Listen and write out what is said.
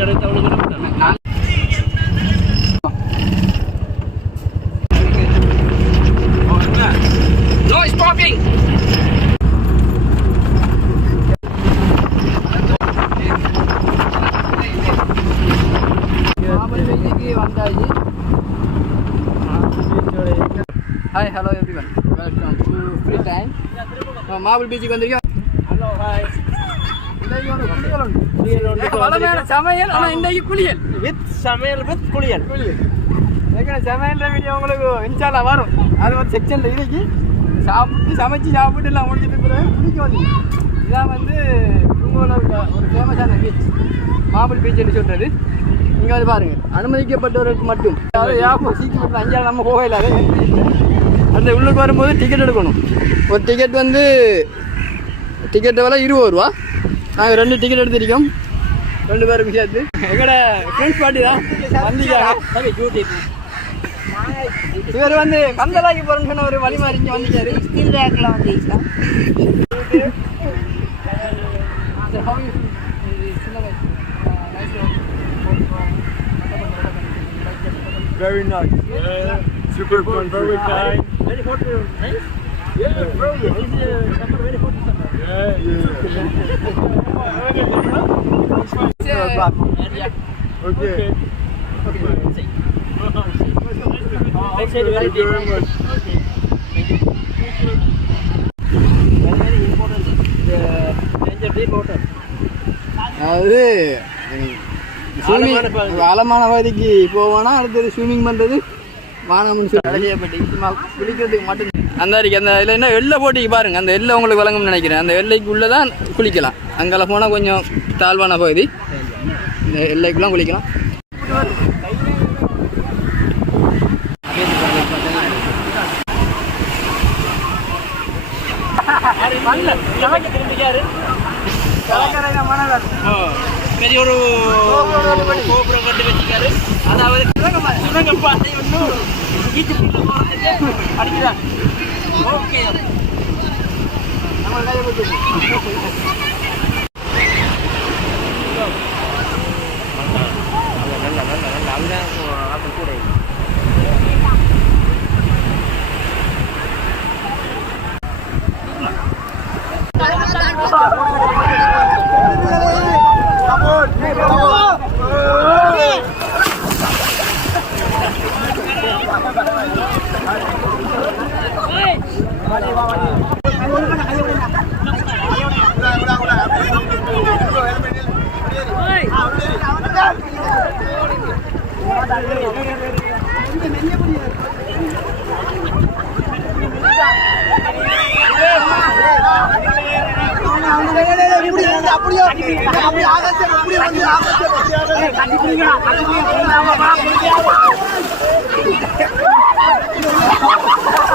No stopping. Hi, hello everyone. Welcome to free time. Marble beach ku vandirukkom. Hello, hi. வளமையான சமையல் ஆனால் இன்றைக்கு குளியல் வித் சமையல் வித் குளியல் சமையல் வீடியோ உங்களுக்கு இன்ஷால்லா வரும். அது ஒரு செக்ஷனில் இருக்கு. சமைச்சு எல்லாம் முடிஞ்சிட்டு பிறகு குளிக்க வந்து இதான் வந்து உங்களோட ஒரு ஃபேமஸான பீச் மார்பிள் பீச் சொல்கிறது. இங்கே வந்து பாருங்கள், அனுமதிக்கப்பட்டவர்களுக்கு மட்டும், அதாவது சீக்கிரம் 5 நம்ம போகல. அந்த உள்ளுக்கு வரும்போது டிக்கெட் எடுக்கணும். ஒரு டிக்கெட் வந்து டிக்கெட்டு விலை 20 ரூபா. நாங்கள் 2 டிக்கெட் எடுத்துருக்கோம், 2 பேருக்கு சேர்த்து. எங்களோட ஃப்ரெண்ட்ஸ் பார்ட்டி தான் வந்திருக்காங்க. இவர் வந்து கந்தலாக்கி போகிறேன்னு சொன்ன ஒரு வழி மாதிரி இங்கே வந்துட்டாரு. ஸ்டில் பேக்கில் வந்துருக்கலாம். Very nice. Super fun, very kind. Very hot, nice. Yeah, bro. Summer very hot summer. Okay. Outside very very much. very important. Danger deep water. அதாவது ஆழமான பகுதிக்கு போவோன்னா அடுத்தது ஸ்விம்மிங் பண்ணுறது வானம்னு சொல்லி அடையப்பட்டு குளிக்கிறதுக்கு மட்டும் அந்த வரைக்கும் அந்த இதில் என்ன எல்லை போட்டிக்கு பாருங்கள். அந்த எல்லை உங்களுக்கு வழங்கும்னு நினைக்கிறேன். அந்த எல்லைக்கு உள்ளே தான் குளிக்கலாம். அங்கெல்லாம் போனால் கொஞ்சம் தாழ்வான பகுதி, இந்த எல்லைக்குலாம் குளிக்கலாம். பெரிய ஒரு கோபுரம் கட்டி வச்சுக்காரு. அதாவது சுரங்கம் பாட்டை ஒன்றும் ஈஜிப்டில் போகிறதுக்கு அடிக்கிறாங்க. ஓகே, நம்ம கையை கொடுத்து நல்ல ஆட்கள் கூட அப்படியே